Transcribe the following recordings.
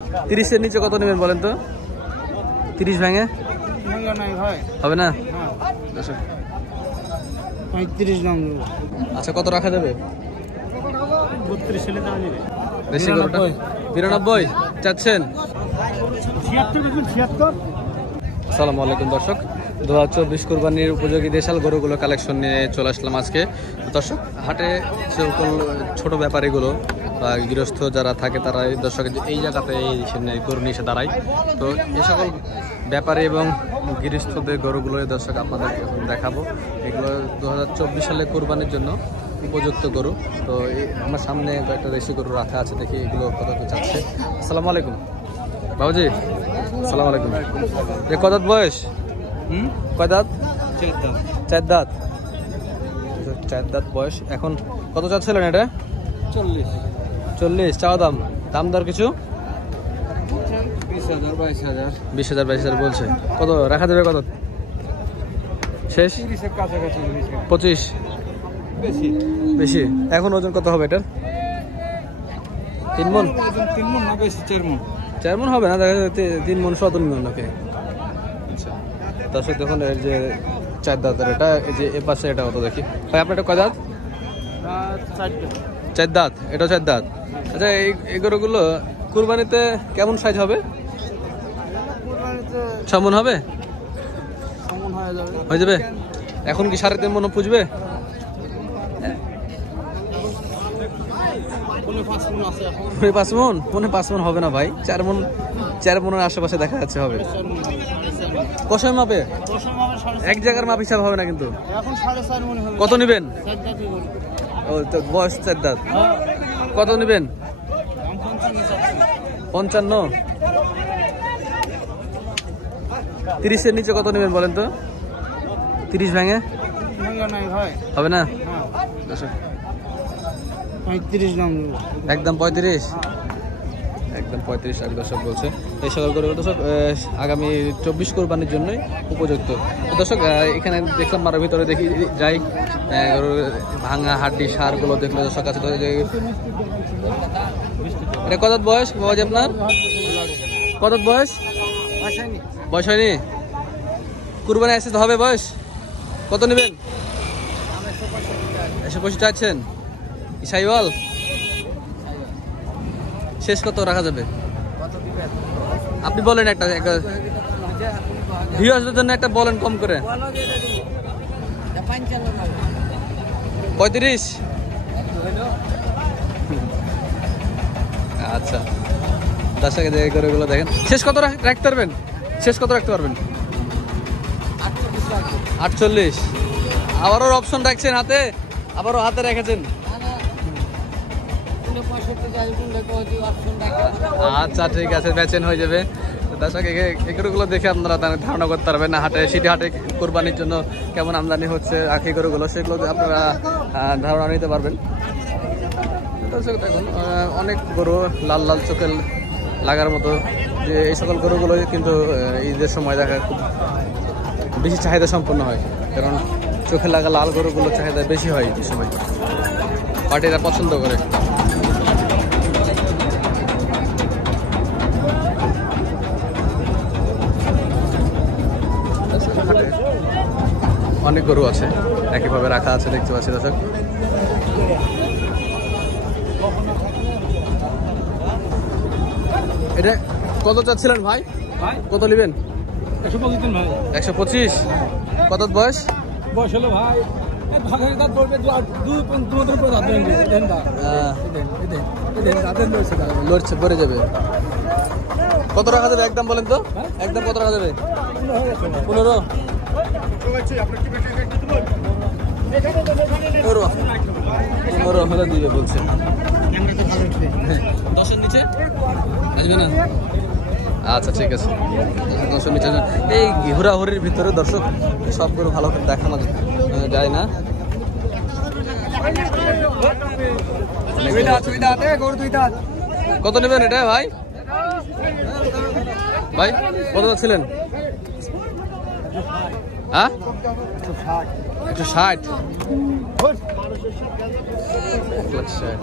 30-এর নিচে কত নেবেন বলেন তো? 30 ভেঙে হবে না? 35 দাম। আচ্ছা, কত রাখা যাবে? 32 হলে দাম নেবে। দেশি গরুটা 92 চাচ্ছেন? 76 দেখুন, 76। আসসালামু আলাইকুম দর্শক, 2024 কুরবানির উপযোগী দেশাল গরুগুলো কালেকশন নিয়ে চলে আসলাম আজকে। দর্শক, হাটে সকল ছোট ব্যাপারীগুলো বা গৃহস্থ যারা থাকে তারা দর্শক এই জায়গাতে এই গরু নিয়ে এসে দাঁড়ায়। তো এই সকল ব্যাপারী এবং গৃহস্থদের গরুগুলো দর্শক আপনাদের এখন দেখাবো। এগুলো 2024 সালে কুরবানির জন্য উপযুক্ত গরু। তো আমার সামনে কয়েকটা দেশি গরু রাখা আছে, দেখি এগুলো কত চাচ্ছে। আসসালামু আলাইকুম বাবুজি। আসসালামু আলাইকুম। এ কত দাঁত বয়স? কয় দাঁত? 4 দাঁত। 4 দাঁত বয়স। এখন কত চাচ্ছিলেন এটা? 40 চাওয়া দাম। দাম দর কিছু? 20,000 22,000 বলছে। কত রাখা যাবে? কত শেষ? 25 বেশি। এখন ওজন কত হবে এটার? 3 মণ? 4 মণ হবে না, দেখা যাচ্ছে 3 মণ 17 মণ নাকি? আচ্ছা দর্শক দেখুন, এর যে 4 দাঁতের এটা, এই যে এ পাশে এটা কত দেখি ভাই? আপনার এটা কয় দাঁত? 4 দাঁত। এটা 4 দাঁত। আচ্ছা, এই গরুগুলো কুরবানিতে কেমন সাইজ হবে? 6 মণ হবে? হয়ে যাবে। এখন কি 3.5 মণ পুজবে? 5 মণ? 5 মণ হবে না ভাই। 4 মণের আশেপাশে দেখা যাচ্ছে হবে। কষাই মাপে? এক জায়গার মাপ হিসাব হবে না কিন্তু। কত নেবেন? ও তো বয়স 4 দাঁত। কত নেবেন? 55। 30-এর নিচে কত নেবেন বলেন তো? 30 ভেঙে হবে না? 35 দাম। একদম 35? একদম 35 টাকা দর্শক বলছে। এই সকল গরু দর্শক আগামী 24 কোরবানির জন্যই উপযুক্ত। দর্শক এখানে দেখলাম মার ভিতরে দেখি যাই, ভাঙা হাড্ডি সারগুলো দেখলে দর্শক কাছে। এটা কত বয়স বাবাজি আপনার? কত বয়স? বয়স হয়নি? কুরবানি আসতে হবে বয়স? কত নেবেন? 125 চাচ্ছেন? ইসাইওয়াল শেষ কত রাখা যাবে? আপনি বলেন একটা ভিউয়ারদের জন্য একটা বলেন কম করে। 35? আচ্ছা দর্শক এই গরুগুলো দেখেন। শেষ কত রাখতে পারবেন? শেষ কত রাখতে পারবেন? 48? আবারও অপশন রাখছেন হাতে? আবারও হাতে রেখেছেন? আচ্ছা ঠিক আছে, বেচেন হয়ে যাবে। দর্শক এগুলো দেখে আপনারা ধারণা করতে পারবেন না হাটে, সিটি হাটে কোরবানির জন্য কেমন আমদানি হচ্ছে আখি গরুগুলো, সেগুলো আপনারা ধারণা নিতে পারবেন। দর্শক দেখুন, অনেক গরু লাল লাল চোখে লাগার মতো, যে এই সকল গরুগুলো কিন্তু ঈদের সময় দেখা খুব বেশি চাহিদা সম্পন্ন হয়, কারণ চোখে লাগা লাল গরুগুলো চাহিদা বেশি হয় এই সময়, পার্টিরা পছন্দ করে। অনেক গরু আছে একইভাবে রাখা আছে, দেখতে পাচ্ছি দর্শক। এটা কত চাচ্ছিলেন ভাই? কত নেবেন? 125? কত বয়স? বয়স হলো ভাই লড়ছে, ভরে যাবে। কত রাখা যাবে একদম বলেন তো? একদম কত রাখা যাবে? 15? 15 হলে দিবে বলছে। 10-এর নিচে আসবে না? আচ্ছা ঠিক আছে, 10-এর নিচে। এই ঘোরাঘুরির ভিতরে দর্শক সবগুলো ভালো করে দেখানো যায় না। কত নেবেন এটা ভাই? ভাই কত ছিলেন? হ্যাঁ 160? 160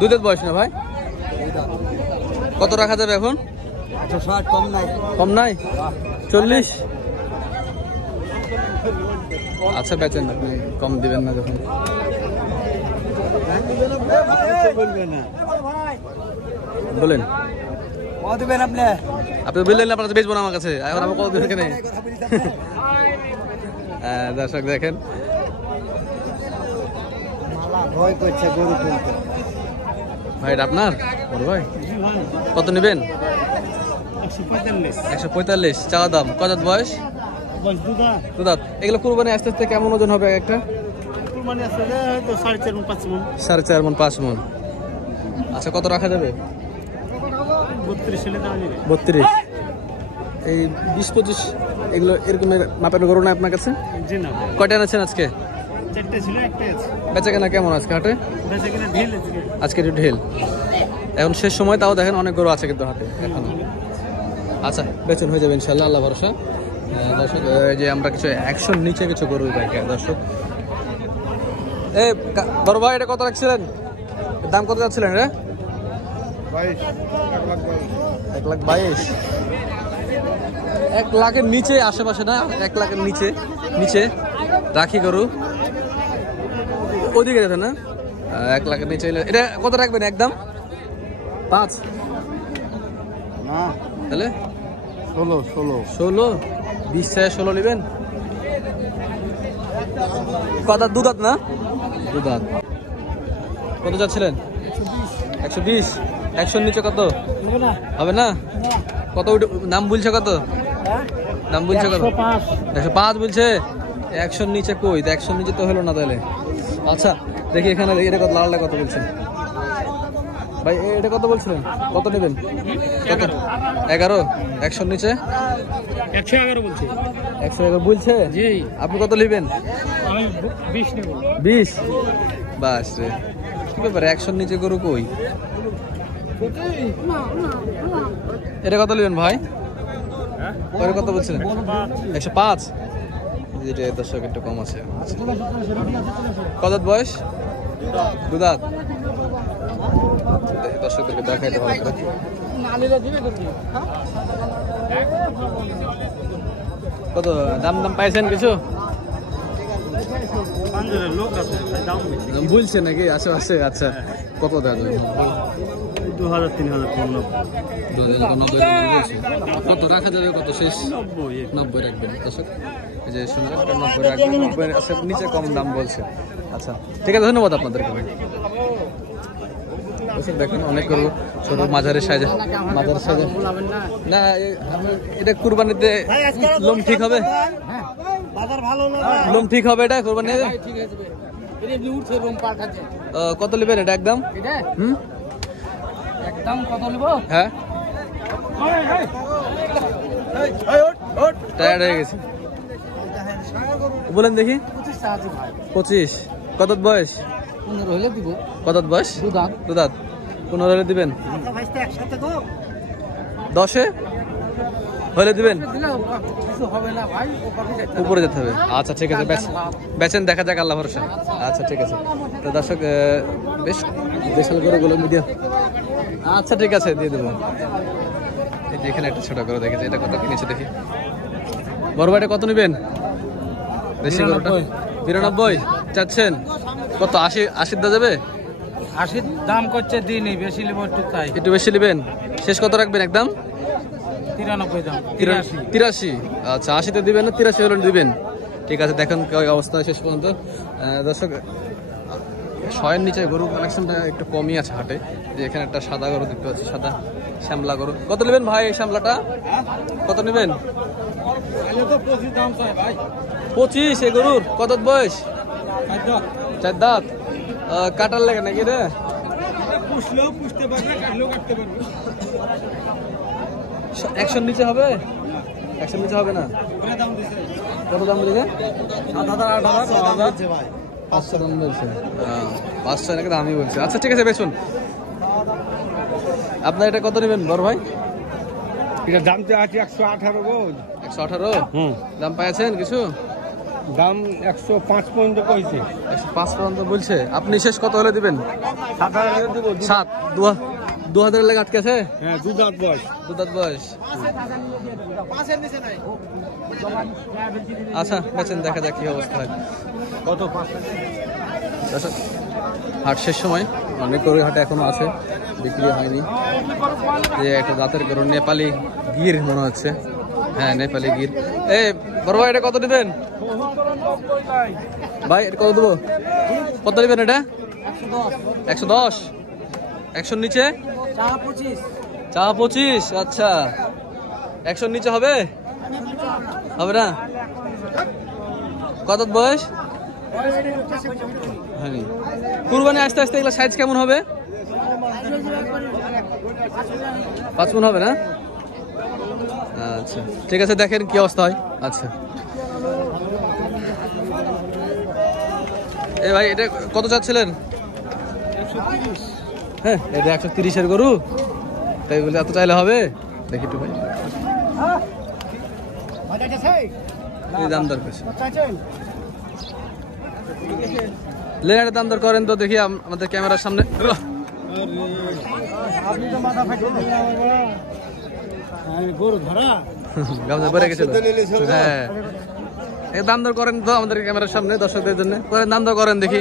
দুধের বয়স না ভাই? কত রাখা যাবে এখন? 160 কম নাই। কম নাই? 40? আচ্ছা বেচেন, আপনি কম দিবেন না যখন। বলেন কত দিবেন আপনি? আপনি বললেন না, আপনার বেচবো না আমার কাছে, এখন আমি কত দিবেন এখানে? দর্শক দেখেন, ভয় করছে গরু তুলতে। ভাই এটা আপনার বড় ভাই? কত নেবেন? 145। 145 চাওয়া দাম। কত দাঁত বয়স? দু দাঁত। এগুলো কুরবানি আস্তে আস্তে কেমন ওজন হবে একটা? কুরবানি আছে হয়তো 4.5 মণ 5 মণ। 4.5 মণ 5 মণ। আচ্ছা কত রাখা যাবে? 32 হলে দেওয়া যাবে। 32। এই 20-25 এগুলো এরকমের মাপের গরু না আপনার কাছে? জি না। কয়টা এনেছেন আজকে? 4টে ছিল, একটাই আছে। বেচা কেনা কেমন আজকে হাটে? বেশি কিনা ঢিল আছে। আজকে একটু ঢেল। এখন শেষ সময়, তাও দেখেন অনেক গরু আছে কিন্তু হাতে এখন। আচ্ছা বেচন হয়ে যাবে ইনশাল্লাহ, আল্লাহ ভরসা। দর্শক এই যে আমরা কিছু 100 নিচে কিছু গরু পাই দর্শক। এই বড় ভাই এটা কত রাখছিলেন? দাম কত যাচ্ছিলেন রে? 1,22,000। 1 লাখের নিচে আশেপাশে না? 1 লাখের নিচে নিচে রাখি গরু ওদিকে যেতে না? 1 লাখের নিচে। এটা কত রাখবেন একদম? 5? না, তাহলে 16। 20 থেকে 16 নেবেন? কত দু দাঁত না? দু দাঁত। কত যাচ্ছিলেন? 120। 100 নিচে কত হবে না? কত নাম বলছে? কত নাম বলছে? কত? 105 বলছে। 100 নিচে কই? 100 নিচে তো হলো না তাহলে। আচ্ছা দেখি এখানে, এটা কত লালটা কত বলছেন ভাই? এটা কত বলছিলেন? কত নেবেন? কত? 11? 100 নিচে 111 বলছে। 111 বলছে? জি। আপনি কত নেবেন? আমি 20 নেব। 20? বাস রে, কি ব্যাপার? 100 নিচে গরু কই? এটা কত নেবেন ভাই? ওটা কত বলছিলেন? 105? যেটা দর্শক একটু কম আছে। কত দাঁত বয়স? দু দাঁত। দর্শকদেরকে দেখাইতে ভালো করে। কত দাম পাইছেন কিছু? লোক আছে, দাম বেশি বলছে নাকি আশেপাশে? আচ্ছা কত দেওয়া যাবে? 2000-3000 কম না। 2090 বলছে। কত রাখা যাবে? কত শেষ? 90 রাখবেন দর্শক। এই যে শুনলেন, 90 রাখবেন। 90 আছে, নিচে কম দাম বলছে। আচ্ছা ঠিক আছে, ধন্যবাদ আপনাদেরকে ভাই। দেখুন অনেক গরু ছোট মাঝারি সাইজে, না এটা কুরবানিতে লোম ঠিক হবে? লোম ঠিক হবে এটা কুরবানি? কত নেবেন এটা একদম? কত নেব? হ্যাঁ টায়ার্ড হয়ে গেছে, বলেন দেখি। 25? কত বয়স? 15 হলে দিব। কত বয়স? দু দাঁত। 15 হলে দিবেন? 10-এ হলে দিবেন? উপরে যেতে হবে। আচ্ছা ঠিক আছে, বেচেন, দেখা যাক, আল্লাহ ভরসা। আচ্ছা ঠিক আছে। তো দর্শক বেশ দেশাল গরুগুলো মিডিয়াম। আচ্ছা ঠিক আছে, দিয়ে দেবো। এই যে এখানে একটা ছোট গরু দেখেছি, এটা কত কিনেছে দেখি। বড় ভাইটা কত নেবেন? দেশি গরুটা 92 চাচ্ছেন? কত 80 দেওয়া যাবে? 80 দাম করছে দিনই, বেশি নেব একটু তাই। একটু বেশি নেবেন? শেষ কত রাখবেন একদম? 93 দাম। 83? আচ্ছা 80-তে দিবেন না 83 হলে দিবেন? ঠিক আছে, দেখেন কি অবস্থা শেষ পর্যন্ত। দর্শক 100-এর নিচে গরু কালেকশনটা একটু কমই আছে হাটে। যে এখানে একটা সাদা গরু দেখতে পাচ্ছি, সাদা শ্যামলা গরু। কত নেবেন ভাই এই শ্যামলাটা? কত নেবেন? 25 এই গরুর? কত বয়স? 4 দাঁত। কাটার লাগে নাকি রে? পুষলেও পুষতে পারবে, কাটলেও কাটতে পারবে। 100 নিচে হবে? 100 নিচে হবে না? কত দাম বলেছে? 500 দাম বলছে। 500 নাকি দামই বলছে। আচ্ছা ঠিক আছে, বেচুন। আপনার এটা কত নেবেন বড় ভাই? এটা দাম তো আছে 118 গোজ। 118? দাম পাইছেন কিছু? দাম 105 পর্যন্ত কইছে। 105 পর্যন্ত বলছে। আপনি শেষ কত হলে দিবেন? 7000 দেব। 7? 2000 লেগে আটকে আছে। হ্যাঁ, দুধাত বয়স। দুধাত বয়স। আচ্ছা বেচেন, দেখা যাক কি অবস্থা হয়। কত? দর্শক, হাট শেষ সময়, অনেক গরু হাটে এখনো আছে, বিক্রি হয়নি। যে একটা দাঁতের গরু, নেপালি গির মনে হচ্ছে। হ্যাঁ, নেপালি গির। বড় ভাই, এটা কত দিবেন ভাই? এটা কত দেবো? কত দিবেন এটা? 110। 100 নিচে? চা 25। আচ্ছা, 100 নিচে হবে? হবে না? কত বয়স? হ্যাঁ, কুরবানি আস্তে আস্তে এগুলো সাইজ কেমন হবে? 5 মণ হবে না? আচ্ছা ঠিক আছে, দেখেন কি অবস্থা হয়। আচ্ছা ভাই, এটা কত চাচ্ছিলেন? হ্যাঁ, এটা 130-এর গরু, তাই বলে এত চাইলে হবে? দেখি একটু ভাই, দাম দর করছে। লেনের দাম দর করেন তো দেখি আমাদের ক্যামেরার সামনে। হ্যাঁ, দাম দর করেন তো আমাদের ক্যামেরার সামনে, দর্শকদের জন্য করেন, দাম দর করেন দেখি।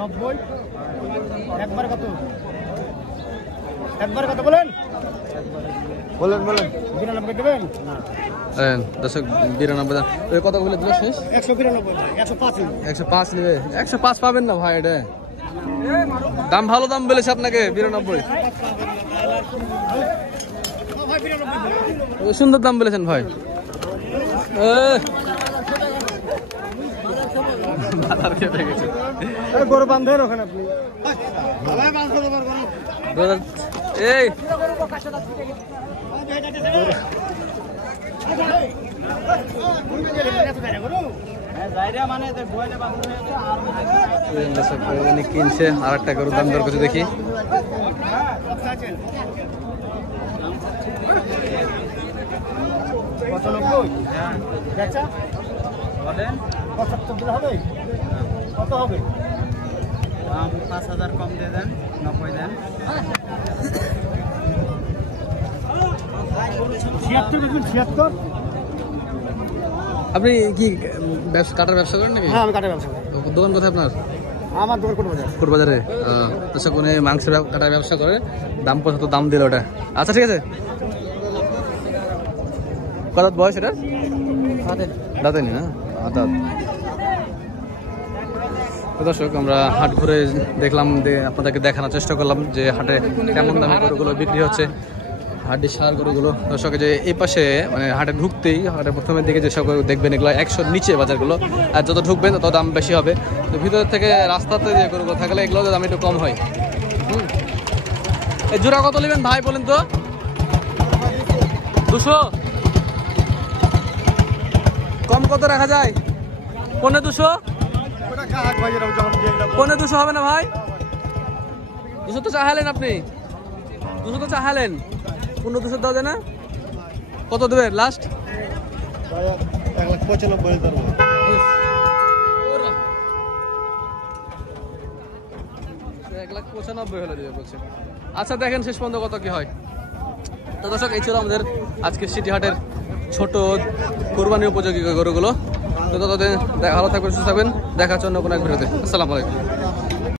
90। একবার কত? একবার কত বলেন? বলেন 92 দেবেন? দর্শক 92 কত বলে দিল শেষ? 192। 105। 105 নেবে? 105 পাবেন না ভাই, এটা দাম ভালো দাম বলেছে আপনাকে। 92 সুন্দর দাম বলেছেন ভাই। গরু বান্ধবেন ওখানে আপনি? এই কিনছে, আর একটা গরুর দাম দর করছে দেখি। কত হবে? 5000 কম দিয়ে দেন, 90 দেন। 76। আপনি কি কাটার ব্যবসা করেন নাকি? হ্যাঁ, আমি কাটার ব্যবসা করি। দোকান কোথায় আপনার? আমার দোকান কোটবাজার। কোটবাজারে? দর্শক, উনি মাংসের কাটার ব্যবসা করে, দাম কত দাম দিল ওটা। আচ্ছা ঠিক আছে, কত বয়স এটা? দাঁতে নি না? দর্শক, আমরা হাট ঘুরে দেখলাম, আপনাদেরকে দেখানোর চেষ্টা করলাম যে হাটে কেমন দামে গরুগুলো বিক্রি হচ্ছে, হাড্ডি সার গরুগুলো। দর্শক, যে এই পাশে মানে হাটে ঢুকতেই, হাটের প্রথমের দিকে যেসব গরু দেখবেন এগুলো 100 নিচে বাজারগুলো, আর যত ঢুকবেন তত দাম বেশি হবে। তো ভিতর থেকে রাস্তাতে যে গরুগুলো থাকলে এগুলো দাম একটু কম হয়। এই জোড়া কত নেবেন ভাই বলেন তো? 200? কম কত রাখা যায়? 250? 250 হবে না ভাই? 200 তো চাহালেন আপনি, 200 তো চাহালেন, 200 দেওয়া যায় না? কত দেবে লাস্ট? 195। 195 হলে দিবে বলছে। আচ্ছা দেখেন শেষ পর্যন্ত কত কি হয়। তো দর্শক, এই ছিল আমাদের আজকে সিটি হাটের ছোট কোরবানি উপযোগী গরুগুলো। তো ততদিন ভালো থাকবেন, সুস্থ থাকবেন, দেখার জন্য কোনো এক ভিডিওতে। আসসালামু আলাইকুম।